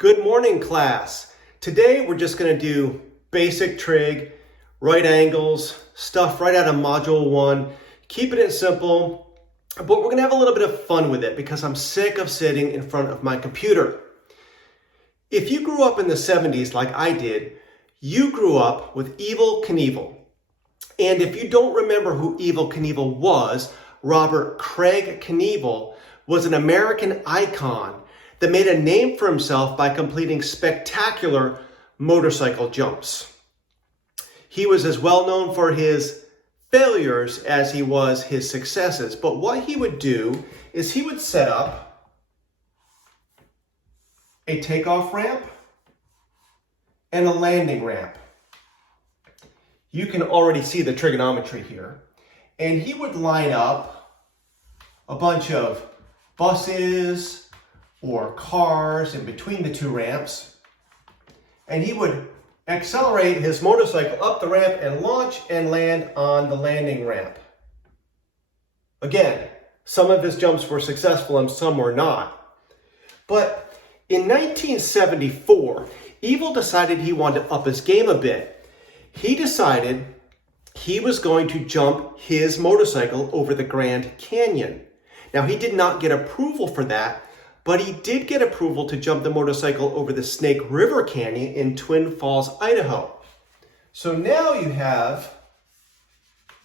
Good morning, class. Today we're just going to do basic trig, right angles, stuff right out of Module 1. Keeping it simple, but we're going to have a little bit of fun with it because I'm sick of sitting in front of my computer. If you grew up in the 70s like I did, you grew up with Evel Knievel. And if you don't remember who Evel Knievel was, Robert Craig Knievel was an American icon that made a name for himself by completing spectacular motorcycle jumps. He was as well known for his failures as he was his successes. But what he would do is he would set up a takeoff ramp and a landing ramp. You can already see the trigonometry here. And he would line up a bunch of buses or cars in between the two ramps. And he would accelerate his motorcycle up the ramp and launch and land on the landing ramp. Again, some of his jumps were successful and some were not. But in 1974, Evel decided he wanted to up his game a bit. He decided he was going to jump his motorcycle over the Grand Canyon. Now, he did not get approval for that, but he did get approval to jump the motorcycle over the Snake River Canyon in Twin Falls, Idaho. So now you have,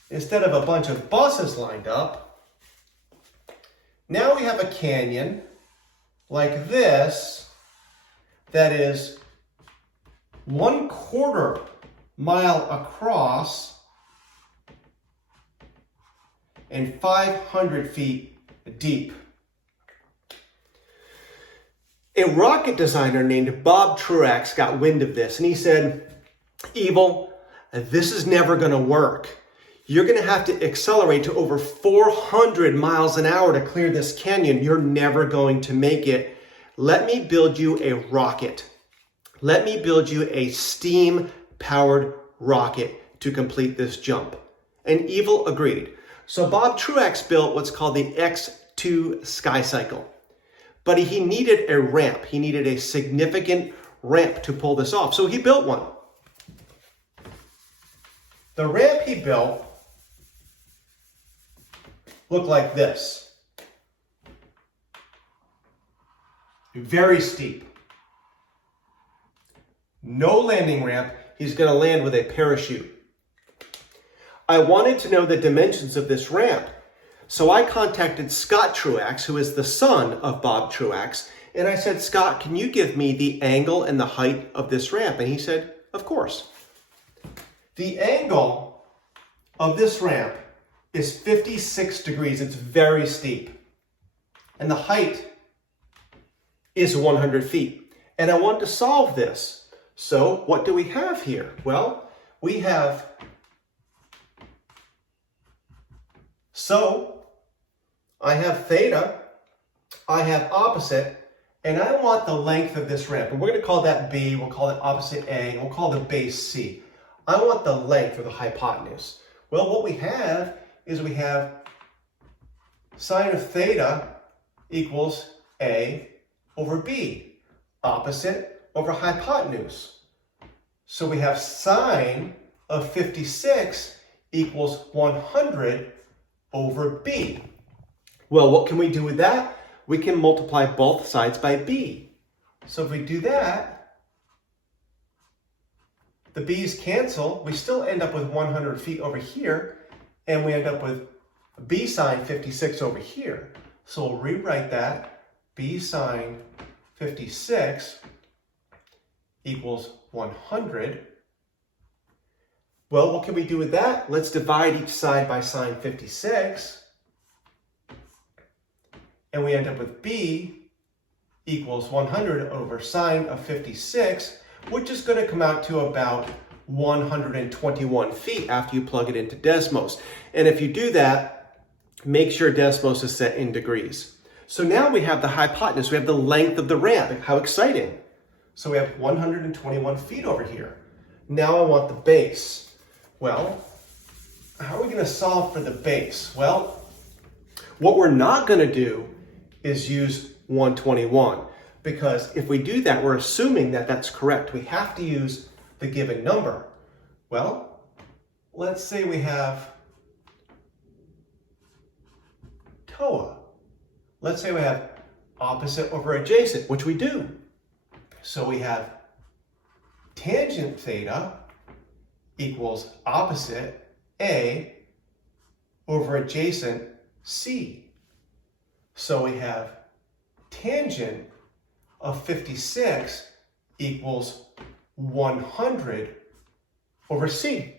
instead of a bunch of buses lined up, now we have a canyon like this that is 1/4 mile across and 500 feet deep. A rocket designer named Bob Truax got wind of this and he said, "Evel, this is never going to work. You're going to have to accelerate to over 400 miles an hour to clear this canyon. You're never going to make it. Let me build you a rocket. Let me build you a steam-powered rocket to complete this jump." And Evel agreed. So Bob Truax built what's called the X-2 Skycycle. But he needed a ramp. He needed a significant ramp to pull this off. So he built one. The ramp he built looked like this. Very steep. No landing ramp. He's going to land with a parachute. I wanted to know the dimensions of this ramp. So I contacted Scott Truax, who is the son of Bob Truax, and I said, "Scott, can you give me the angle and the height of this ramp?" And he said, "Of course." The angle of this ramp is 56 degrees. It's very steep. And the height is 100 feet. And I want to solve this. So what do we have here? Well, we have I have theta, I have opposite, and I want the length of this ramp. And we're going to call that B, we'll call it opposite A, and we'll call the base C. I want the length or the hypotenuse. Well, what we have is we have sine of theta equals A over B, opposite over hypotenuse. So we have sine of 56 equals 100 over B. Well, what can we do with that? We can multiply both sides by B. So if we do that, the B's cancel. We still end up with 100 feet over here, and we end up with B sine 56 over here. So we'll rewrite that. B sine 56 equals 100. Well, what can we do with that? Let's divide each side by sine 56. And we end up with B equals 100 over sine of 56, which is going to come out to about 121 feet after you plug it into Desmos. And if you do that, make sure Desmos is set in degrees. So now we have the hypotenuse. We have the length of the ramp. How exciting. So we have 121 feet over here. Now I want the base. Well, how are we going to solve for the base? Well, what we're not going to do is use 121. because if we do that, we're assuming that that's correct. We have to use the given number. Well, let's say we have TOA. Let's say we have opposite over adjacent, which we do. So we have tangent theta equals opposite A over adjacent C. So we have tangent of 56 equals 100 over C.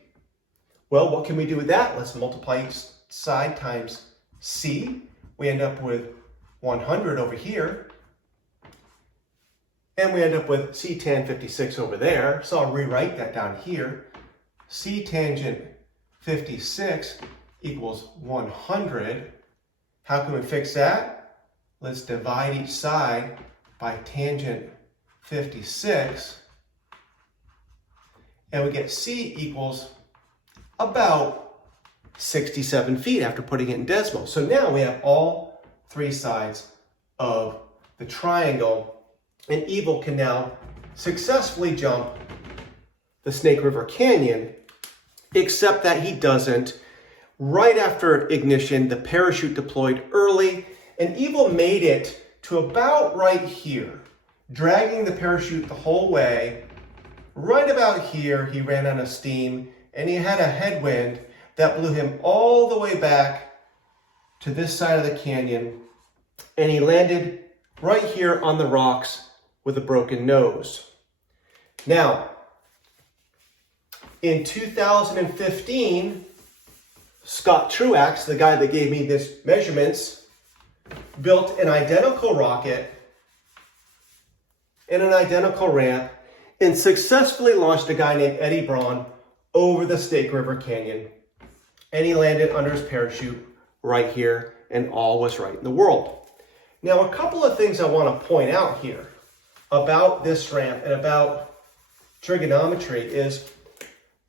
Well, what can we do with that? Let's multiply each side times C. We end up with 100 over here. And we end up with C tan 56 over there. So I'll rewrite that down here. C tangent 56 equals 100. How can we fix that? Let's divide each side by tangent 56. And we get C equals about 67 feet after putting it in decimal. So now we have all three sides of the triangle, and Evil can now successfully jump the Snake River Canyon, except that he doesn't. Right after ignition, the parachute deployed early, and Evil made it to about right here, dragging the parachute the whole way. Right about here, he ran out of steam, and he had a headwind that blew him all the way back to this side of the canyon, and he landed right here on the rocks with a broken nose. Now, in 2015, Scott Truax, the guy that gave me these measurements, built an identical rocket and an identical ramp and successfully launched a guy named Eddie Braun over the Snake River Canyon. And he landed under his parachute right here, and all was right in the world. Now, a couple of things I want to point out here about this ramp and about trigonometry is,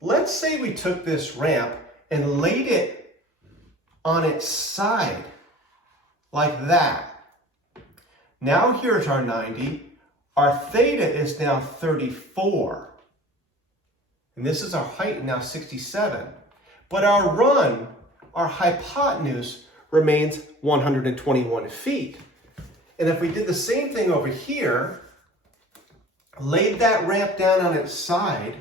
let's say we took this ramp and laid it on its side like that. Now here's our 90. Our theta is now 34. And this is our height now 67. But our run, our hypotenuse, remains 121 feet. And if we did the same thing over here, laid that ramp down on its side,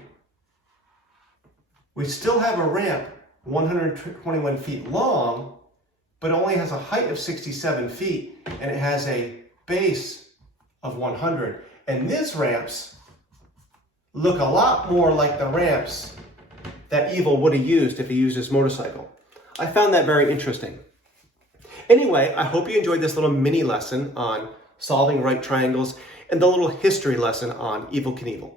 we still have a ramp 121 feet long, but only has a height of 67 feet, and it has a base of 100. And these ramps look a lot more like the ramps that Evil would have used if he used his motorcycle. I found that very interesting. Anyway, I hope you enjoyed this little mini lesson on solving right triangles and the little history lesson on Evel Knievel.